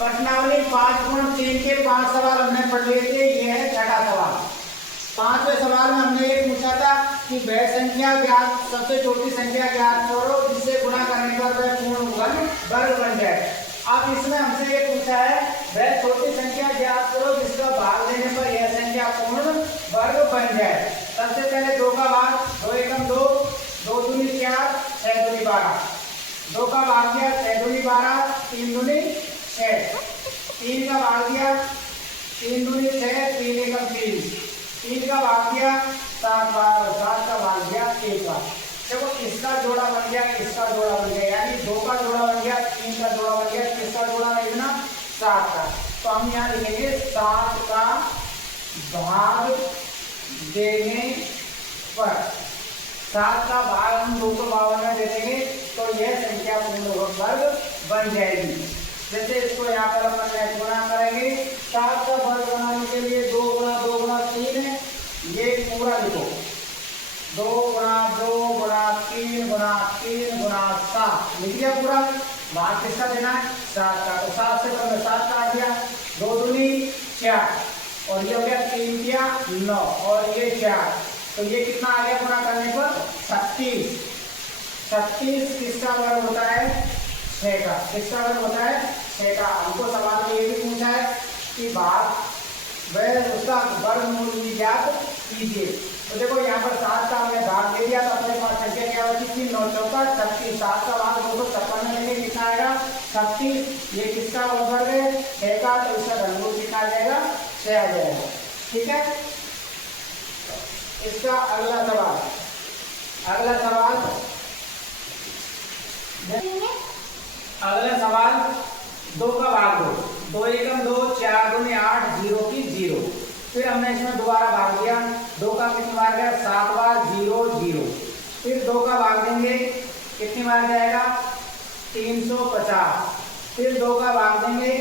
प्रश्नावली 5.3 के 5 सवाल हमने पढ़ लिए थे। ये है छठा सवाल। पांचवें सवाल में हमने ये पूछा था कि वह संख्या ज्ञात, सबसे छोटी संख्या ज्ञात करो जिससे गुणा करने पर वह पूर्ण वर्ग बन जाए। अब इसमें हमसे ये पूछा है वह छोटी संख्या ज्ञात करो जिसका भाग देने पर यह संख्या पूर्ण वर्ग बन जाए। सबसे पहले 2 का भाग, 2 एकम 2, 2 दूनी 4, 6 दूनी 12। 2 का भाग दिया 6 दूनी 12, 3 दूनी 6। 3 का भाग दिया 3 दूनी 6, 3 एकम 3। 3 का भाग दिया 7 का भाग दिया 1 बार। देखो इसका जोड़ा बन गया, इसका जोड़ा बन गया, यानी 2 का जोड़ा बन गया, 3 का जोड़ा बन गया, किसका जोड़ा बनेगा? 7 का। तो हम यहाँ लिखेंगे 7 का भाग देने पर, 7 का भाग हम 252 में दे देंगे तो यह संख्या पूर्ण वर्ग बन जाएगी। जैसे इसको यहाँ पर अपन गुणा करेंगे, 7 का वर्ग बनाने के लिए 2 गुणा 2 गुणा 3 है, ये पूरा लिखो 2 गुणा 2 गुणा 3 गुणा 3 गुणा 7 लिख दिया पूरा। भाग किसका देना है? 7 का। तो 7 से 7 का आ गया, 2 दूनी 4 और ये हो गया 3 किया 9 और ये 4, तो ये कितना आ गया गुणा करने पर? 36। 36 किसका वर्ग होता है? 6 का। किसका वर्ग होता है? 6 का। हमको सवाल में ये भी पूछा है कि भाग वह उसका वर्गमूल ज्ञात कीजिए। तो देखो यहाँ पर 7 का हमने भाग दे दिया तो अपने पास संख्या क्या बची थी? 9 चौका 36। 7 का भाग 256 में लेंगे, कितना आएगा? 36। ये किसका वर्ग है? 6 का। तो इसका वर्गमूल कितना आ जाएगा? 6 आ जाएगा। ठीक है। इसका अगला सवाल, अगला सवाल 2 का भाग 2, 2 एकम 2, 4 दूनी 8, 0 की 0। फिर हमने इसमें दोबारा भाग दिया, 2 का कितनी बार गया? 7 बार, 0 0। फिर 2 का भाग देंगे, कितनी बार जाएगा? 350। फिर 2 का भाग देंगे,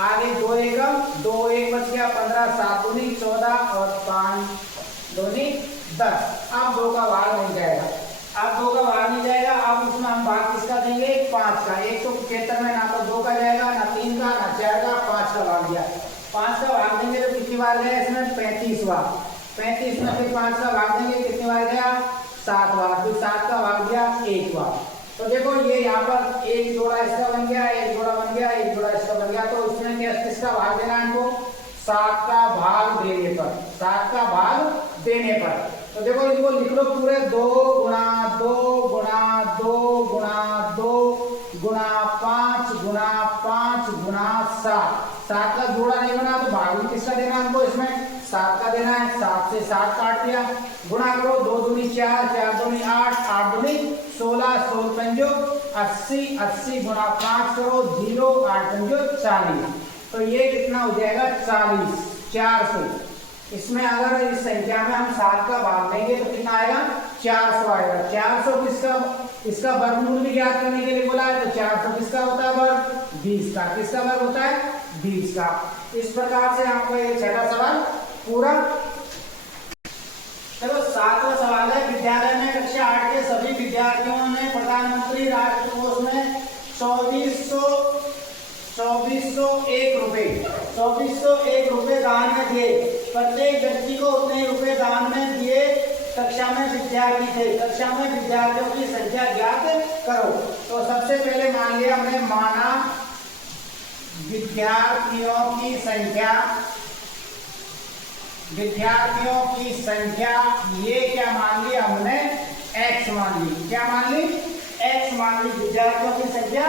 आगे 2 एकम 2, 1 बच गया 15, 7 दूनी 14 और 5 दूनी 10। अब 2 का भाग नहीं जाएगा, अब 2 का भाग नहीं जाएगा। अब उसमें हम भाग किसका देंगे? 5 का। एक तो क्षेत्र में ना तो 2 का जाएगा, ना 3 का, ना 4 का, 5 का भाग दिया। 5 का भाग देंगे तो कितनी बार गया इसमें? 35 बार। 35 में फिर 5 का भाग देंगे, कितनी बार गया? 7 बार। फिर 7 का भाग दिया 1 बार। तो देखो ये यहाँ पर एक जोड़ा इसका बन गया, एक जोड़ा बन गया, एक जोड़ा इसका बन गया। तो इसमें क्या किसका भाग देना है हमको? 7 का भाग देने पर, 7 का भाग देने पर। तो देखो इनको लिख लो पूरे 2 गुणा 2 गुणा 2 गुणा 2 गुणा 5 गुणा 5 गुणा 7। 7 का जोड़ा नहीं बना तो भाग भी किसका देना हमको? इसमें 7 का देना है। 7 से 7 काट दिया, गुणा करो 2 दूनी 4, 4 दूनी 8, 8 दूनी 16, 16 पंजो 80, 80 गुणा 5 करो 0, 8 पंजो 40। तो ये कितना हो जाएगा? 40, 400। इसमें अगर इस संख्या में हम 7 का भाग देंगे तो कितना आएगा? 400 आएगा। 400 किसका? इसका वर्गमूल भी ज्ञात करने के लिए बोला है। तो 400 किसका होता है वर्ग? 20 का। किसका वर्ग होता है? 20 का। इस प्रकार से आपका ये छठा सवाल पूरा। चलो 7वां सवाल है, विद्यालय में कक्षा 8 के सभी विद्यार्थियों ने प्रधानमंत्री राष्ट्र कोष में 2401 रुपए दान में दिए। प्रत्येक व्यक्ति को उतने रुपए दान में दिए। कक्षा में विद्यार्थी थे, कक्षा में विद्यार्थियों की संख्या ज्ञात करो। तो सबसे पहले मान लिया हमने, माना विद्यार्थियों की संख्या, विद्यार्थियों की संख्या ये क्या मान ली हमने? x मान ली। क्या मान ली? x मान ली। विद्यार्थियों की संख्या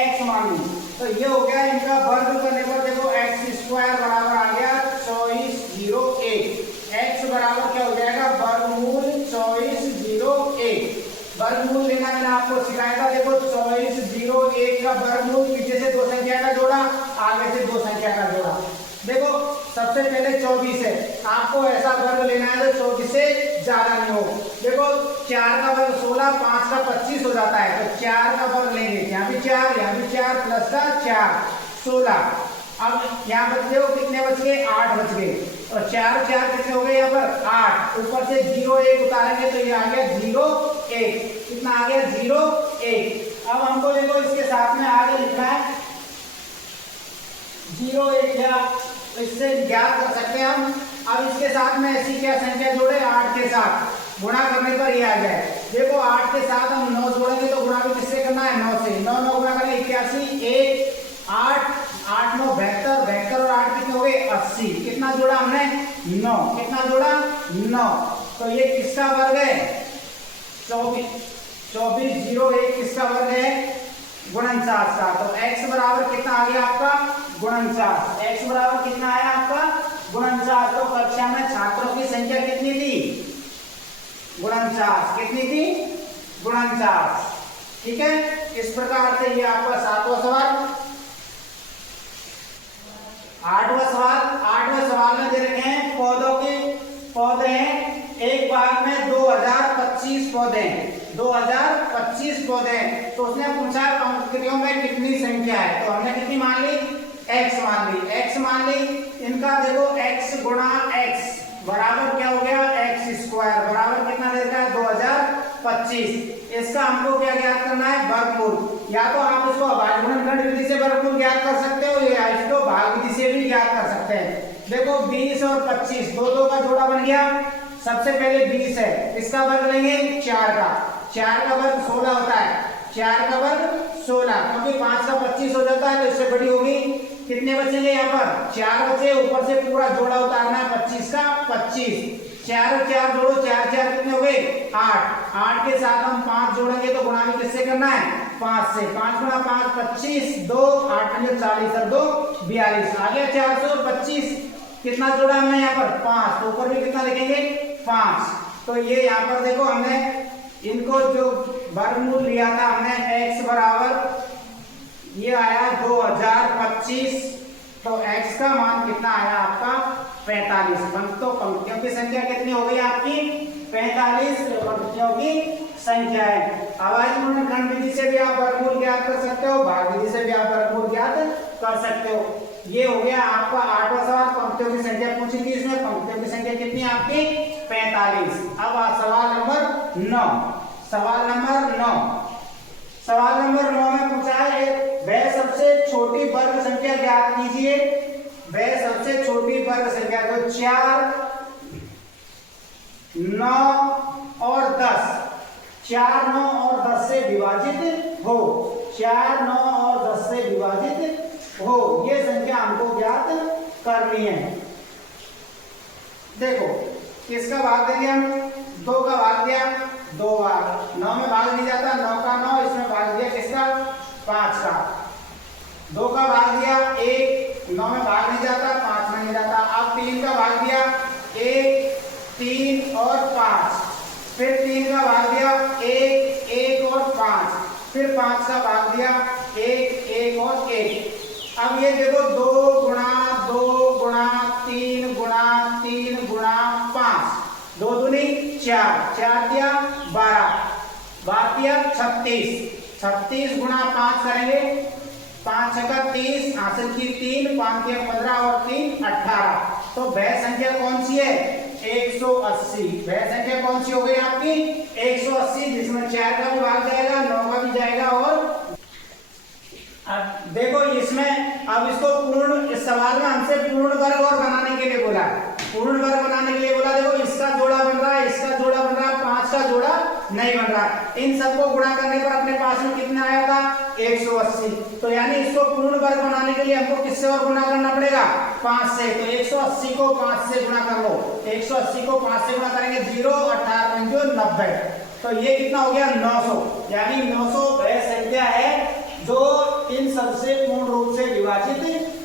x मान ली। तो ये हो गया, इनका वर्ग करने पर देखो x² बराबर आ गया 2401। x बराबर क्या हो जाएगा? वर्गमूल 2401। वर्गमूल लेना मैंने आपको सिखाया था। देखो 2401 का वर्गमूल, पीछे से 2 संख्या का जोड़ा, आगे से 2 संख्या का जोड़ा। देखो सबसे पहले 24 है, आपको ऐसा वर्ग लेना है तो 24 से ज्यादा नहीं हो। देखो 4 का वर्ग 16, 5 का 25 हो जाता है। तो 4 का वर्ग लेंगे, यहाँ भी 4, यहाँ भी 4, प्लस का 4, 16। अब यहाँ बच गए कितने बच गए? 8 बच गए। और 4 4 कितने हो गए? यहाँ पर 8। ऊपर से 0 1 उतारेंगे तो ये आ गया 0 1। कितना आ गया? 0 1। अब हमको देखो इसके साथ में आगे लिखना है 0 1 या इससे ज्ञात कर सकते हैं हम। अब इसके साथ में ऐसी क्या संख्या जोड़े, 8 के साथ गुणा करने पर ये आ जाए। देखो 8 के साथ हम 9 जोड़ेंगे तो गुणा भी किससे करना है, 9 से। 9 9 गुणा करें 81, 1 8 8 9 72, 72 और 8 कितने हो गए 80। कितना जोड़ा हमने, 9। कितना जोड़ा, 9। तो ये किसका वर्ग है, 24। 24 0 1 किसका वर्ग है, गुणनचास का। तो x बराबर कितना आ गया आपका, गुणनचास। x बराबर कितना आया आपका, गुणनचास। तो कक्षा में छात्रों की संख्या कितनी थी, गुणनचास। कितनी थी, गुणनचास। ठीक है, इस प्रकार से ये आपका 7वां सवाल। 8वां सवाल में दे रखे हैं पौधे हैं, एक बाग में 2025 पौधे हैं, 2025 पौधे हैं। तो उसने पूछा पंक्तियों में कितनी संख्या है, तो हमने कितनी मान ली, x मान ली। x मान ली, इनका देखो x गुणा x बराबर क्या हो गया, x स्क्वायर बराबर कितना दे रखा है, 2025। इसका हमको क्या ज्ञात करना है, वर्गमूल। या तो आप इसको अभाज्य गुणनखंड विधि से वर्गमूल ज्ञात कर सकते हो, या इसको भाग विधि से भी ज्ञात कर सकते हैं। देखो 20 और 25 दो का जोड़ा बन गया। सबसे पहले 20 है, इसका वर्ग लेंगे 4 का। 4 का वर्ग 16 होता है, 4 का वर्ग 16, क्योंकि 5 का 25 हो जाता है तो इससे बड़ी होगी। कितने बचेंगे यहाँ पर, 4 बचे। ऊपर से पूरा जोड़ा उतारना है 25 का 25। 4 और 4 जोड़ो, 4 4 कितने हो गए 8। 8 के साथ हम 5 जोड़ेंगे तो गुणा भी किससे करना है, 5 से। 5 गुणा 5 25, 2 8 40 और 2 42 आ गया 425। कितना जोड़ा हमने यहाँ पर, 5। तो ऊपर भी कितना लिखेंगे, 5। तो ये यहाँ पर देखो हमने इनको जो वर्गमूल लिया था हमने, x बराबर ये आया 2025। तो x का मान कितना आया आपका, 45। तो पंक्तियों की संख्या कितनी हो गई आपकी, 45 पंक्तियों की संख्या है। अभाज्य गुणनखंड विधि से भी आप वर्गमूल ज्ञात कर सकते हो, भाग विधि से भी आप वर्गमूल ज्ञात कर सकते हो। ये हो गया आपका 8वां सवाल। पंक्तियों की संख्या पूछी थी, इसमें पंक्तियों की संख्या कितनी है आपकी, 45। अब सवाल नंबर 9। सवाल नंबर 9 में पूछा है, वह सबसे छोटी वर्ग संख्या ज्ञात कीजिए। वह सबसे छोटी वर्ग संख्या जो 4 9 और 10, 4 9 और 10 से विभाजित हो। 4 9 और 10 से विभाजित हो, ये संख्या हमको ज्ञात करनी है। देखो किसका भाग देंगे हम, 2 का भाग दिया 2 बार, 9 में भाग नहीं जाता, 9 का 9, इसमें भाग दिया किसका, 5 का। 2 का भाग दिया 1, 9 में भाग नहीं जाता, 5 में नहीं जाता। अब 3 का भाग दिया 1 3 और 5, फिर 3 का भाग दिया 1 1 और 5, फिर 5 का भाग दिया 1 1 और 1। अब ये देखो 2 गुणा 3 गुणा 3 गुणा 5, 2 दूनी 4, 4 दिया 12, 12 दिया 36, 36 गुणा 5 करेंगे, 5 छक्का 30, हासिल की 3, 5 के 15 और 3 18। तो वह संख्या कौन सी है, 180। वह संख्या कौन सी हो गई आपकी, 180, जिसमें 4 का भी भाग जाएगा, 9 का भी जाएगा। और अब देखो इसमें, अब इसको पूर्ण, इस सवाल में हमसे पूर्ण वर्ग और बनाने के लिए बोला। पूर्ण वर्ग बनाने के लिए बोला, देखो इसका जोड़ा बन रहा है, इसका जोड़ा बन रहा है, 5 का जोड़ा नहीं बन रहा है। इन सबको गुणा करने पर अपने पास में कितना आया था, 180। तो यानी इसको पूर्ण वर्ग बनाने के लिए हमको किससे और गुणा करना पड़ेगा, 5 से। तो 180 को 5 से गुणा कर लो, 180 को 5 से गुणा करेंगे 0 18 5 90। तो ये कितना हो गया, 900। यानी 900 वह संख्या है जो इन सबसे पूर्ण रूप से विभाजित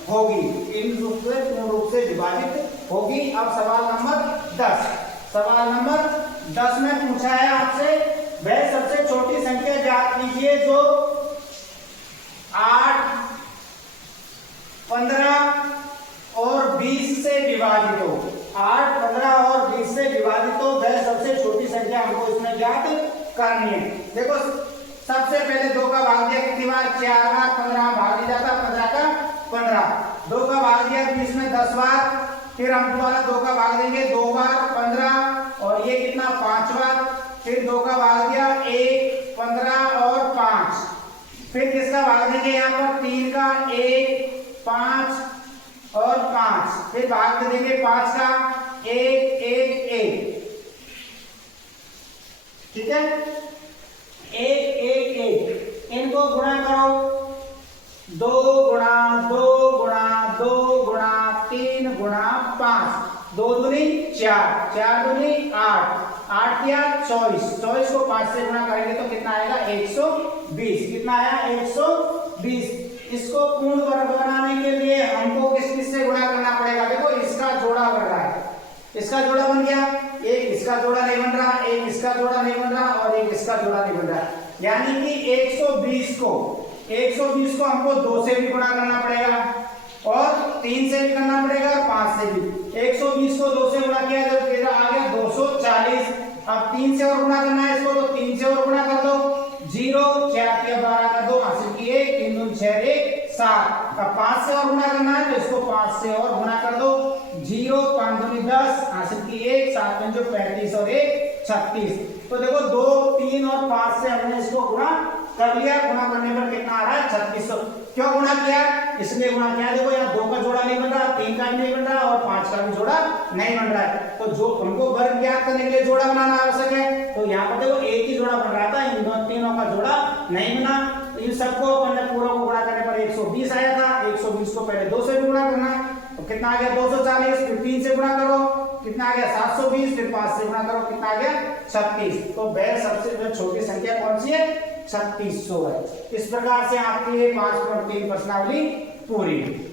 होगी, इन रूप से पूर्ण रूप से विभाजित होगी। अब सवाल नंबर 10। सवाल नंबर 10 में पूछा है आपसे, वह सबसे छोटी संख्या ज्ञात कीजिए जो 8 15 और 20 से विभाजित हो। 8 15 और 20 से विभाजित हो, वह सबसे छोटी संख्या हमको इसमें ज्ञात करनी है। देखो सबसे पहले 2 का भाग दिया कितनी बार, 4 बार, 15 भाग नहीं जाता, 15 का 15। 2 का भाग दिया 20 में 10 बार, फिर हम दोबारा 2 का भाग देंगे 2 बार 15, और ये कितना 5 बार। फिर 2 का भाग दिया 1 15 और 5, फिर किसका भाग देंगे यहाँ पर 3 का 1 5 और 5, फिर भाग दे देंगे 5 का 1 1 1, ठीक है, 1 1 1, इनको गुणा करो 2 गुणा 2 गुणा 2 गुणा 3 गुणा 5, 2 दूनी 4, 4 दूनी 8, 8 या 24, 24 को 5 से गुणा करेंगे तो कितना आएगा 120, कितना आया 120। इसको पूर्ण वर्ग बनाने के लिए हमको किस से गुणा करना पड़ेगा, देखो इसका जोड़ा बन रहा है, इसका जोड़ा बन गया, एक इसका जोड़ा नहीं बन रहा, एक इसका जोड़ा नहीं बन रहा और एक इसका जोड़ा नहीं बन रहा, यानी कि 120 को हमको 2 से भी गुणा करना पड़ेगा और 3 से भी करना पड़ेगा और 5 से भी। 120 को 2 से गुणा किया तो तेरा आ गया 240। अब 3 से और गुणा करना है इसको, तो 3 से और गुणा कर दो, 0 4 के 12 का 2 हासिल किए, 3 दूनी 6 1 7। अब 5 से और गुणा करना है तो इसको 5 से और गुणा कर दो, 0 5 दूनी 10 हासिल किए, 7 पंजो 35 और 1 36। तो देखो 2 3 और 5 से हमने इसको गुणा कर लिया, गुणा करने पर कितना आ रहा है 3600। क्यों गुणा किया, इसलिए गुणा किया, देखो यहाँ 2 का जोड़ा नहीं बन रहा, 3 का भी नहीं बन रहा और 5 का भी जोड़ा नहीं बन रहा है, तो जो हमको वर्ग ज्ञात करने के लिए जोड़ा बनाना आवश्यक है, तो यहाँ पर देखो एक ही जोड़ा बन रहा था, इन तीनों का जोड़ा नहीं बना, तो इन सबको अपने पूरा को गुणा करने पर 120 आया था। 120 को पहले 2 से गुणा करना, तो कितना आ गया 240, फिर 3 से गुणा करो कितना आ गया 720, फिर 5 से गुणा करो कितना आ गया 36। तो वह सबसे छोटी संख्या कौन सी है 3600 है। इस प्रकार से आपकी 5.3 प्रश्नावली पूरी।